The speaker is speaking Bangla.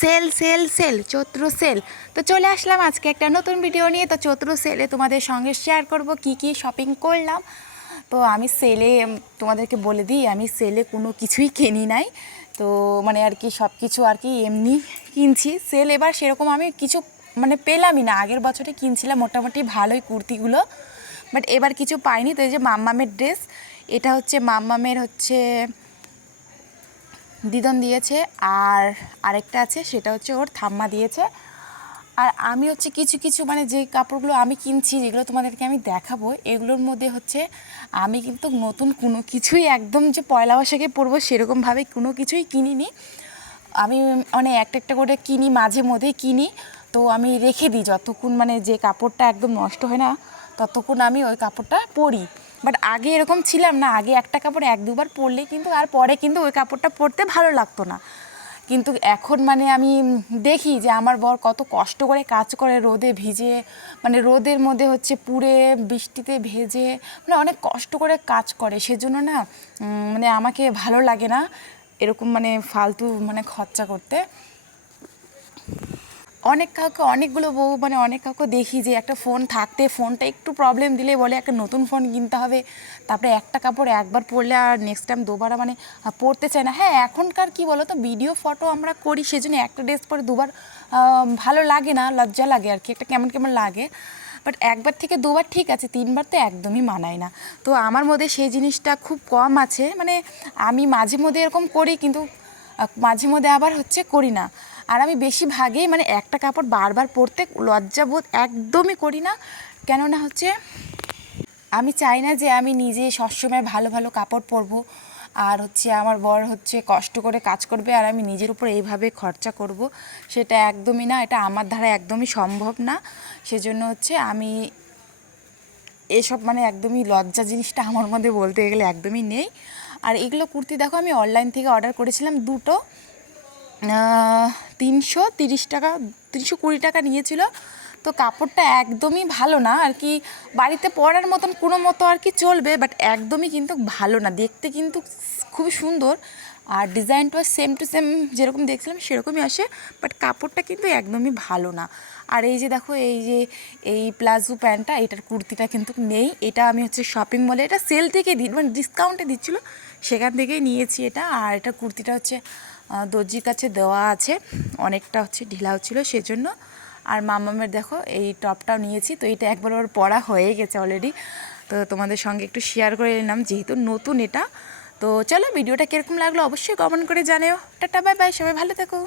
Sale sale sale Chaitra sale. তো চলে আসলাম আজকে একটা নতুন ভিডিও নিয়ে। তো চৈত্র সেলে তোমাদের সঙ্গে শেয়ার করব কি কি শপিং করলাম। তো আমি সেলে তোমাদেরকে বলে দিই, আমি সেলে কোনো কিছুই কিনি নাই। তো মানে আর কি সব কিছু আর কি এমনি কিনছি। সেল এবার সেরকম আমি কিছু মানে পেলামই না। আগের বছরে কিনছিলাম মোটামুটি ভালোই কুর্তিগুলো। বাট এবার কিছু পাইনি। তো এই যে মাম্মামের ড্রেস এটা হচ্ছে মাম্মামের হচ্ছে দিদন দিয়েছে আর আরেকটা আছে, সেটা হচ্ছে ওর থাম্মা দিয়েছে। আর আমি হচ্ছে কিছু কিছু মানে যে কাপড়গুলো আমি কিনছি, যেগুলো তোমাদেরকে আমি দেখাবো, এগুলোর মধ্যে হচ্ছে আমি কিন্তু নতুন কোনো কিছুই একদম যে পয়লা বৈশাখে পরবো সেরকমভাবে কোনো কিছুই কিনিনি। আমি মানে একটা একটা করে কিনি, মাঝে মধ্যেই কিনি। তো আমি রেখে দিই, যতক্ষণ মানে যে কাপড়টা একদম নষ্ট হয় না, ততক্ষণ আমি ওই কাপড়টা পরি। বাট আগে এরকম ছিলাম না। আগে একটা কাপড় এক দুবার পরলে কিন্তু আর পরে কিন্তু ওই কাপড়টা পরতে ভালো লাগতো না। কিন্তু এখন মানে আমি দেখি যে আমার বর কত কষ্ট করে কাজ করে রোদে ভিজে মানে রোদের মধ্যে হচ্ছে পুড়ে, বৃষ্টিতে ভেজে মানে অনেক কষ্ট করে কাজ করে। সেজন্য না মানে আমাকে ভালো লাগে না এরকম মানে ফালতু মানে খরচা করতে। অনেক কাউকে অনেকগুলো বউ মানে অনেক কাউকে দেখি যে একটা ফোন থাকতে ফোনটা একটু প্রবলেম দিলে বলে একটা নতুন ফোন কিনতে হবে। তারপরে একটা কাপড় একবার পরলে আর নেক্সট টাইম দুবার মানে পরতে চায় না। হ্যাঁ এখনকার কি বলো তো ভিডিও ফটো আমরা করি, সেজন্য একটা ড্রেস পরে দুবার ভালো লাগে না, লজ্জা লাগে আর কি, একটা কেমন কেমন লাগে। বাট একবার থেকে দুবার ঠিক আছে, তিনবার তো একদমই মানায় না। তো আমার মধ্যে সেই জিনিসটা খুব কম আছে মানে আমি মাঝে মধ্যে এরকম করি, কিন্তু মাঝে মধ্যে আবার হচ্ছে করি না। আর আমি বেশিরভাগই মানে একটা কাপড় বারবার পরতে লজ্জাবোধ একদমই করি না। কেননা হচ্ছে, আমি চাই না যে আমি নিজে সবসময় ভালো ভালো কাপড় পরবো। আর হচ্ছে আমার বর হচ্ছে কষ্ট করে কাজ করবে আর আমি নিজের উপর এইভাবে খরচা করব, সেটা একদমই না। এটা আমার দ্বারা একদমই সম্ভব না। সেজন্য হচ্ছে আমি এসব মানে একদমই লজ্জা জিনিসটা আমার মধ্যে বলতে গেলে একদমই নেই। আর এগুলো কুর্তি দেখো, আমি অনলাইন থেকে অর্ডার করেছিলাম দুটো। তিনশো তিরিশ টাকা, তিনশো কুড়ি টাকা নিয়েছিল। তো কাপড়টা একদমই ভালো না, আর কি বাড়িতে পরার মতন কোনো মতো আর কি চলবে বাট একদমই কিন্তু ভালো না। দেখতে কিন্তু খুবই সুন্দর, আর ডিজাইনটা সেম টু সেম যেরকম দেখছিলাম সেরকমই আসে বাট কাপড়টা কিন্তু একদমই ভালো না। আর এই যে দেখো, এই যে, এই প্লাজো প্যান্টটা, এটার কুর্তিটা কিন্তু নেই। এটা আমি হচ্ছে শপিং মলে এটা সেল থেকে দিই মানে ডিসকাউন্টে দিচ্ছিল, সেখান থেকেই নিয়েছি এটা। আর এটা কুর্তিটা হচ্ছে দর্জির কাছে দেওয়া আছে। অনেকটা হচ্ছে ঢিলাও ছিল সেজন্য। আর মামামের দেখো, এই টপটাও নিয়েছি। তো এটা একবার ওর পড়া হয়ে গেছে অলরেডি তো তোমাদের সঙ্গে একটু শেয়ার করে নিলাম, যেহেতু নতুন এটা। তো চলো, ভিডিওটা কীরকম লাগল অবশ্যই কমেন্ট করে জানিও। টাটা বাই বাই সবাই ভালো থেকো।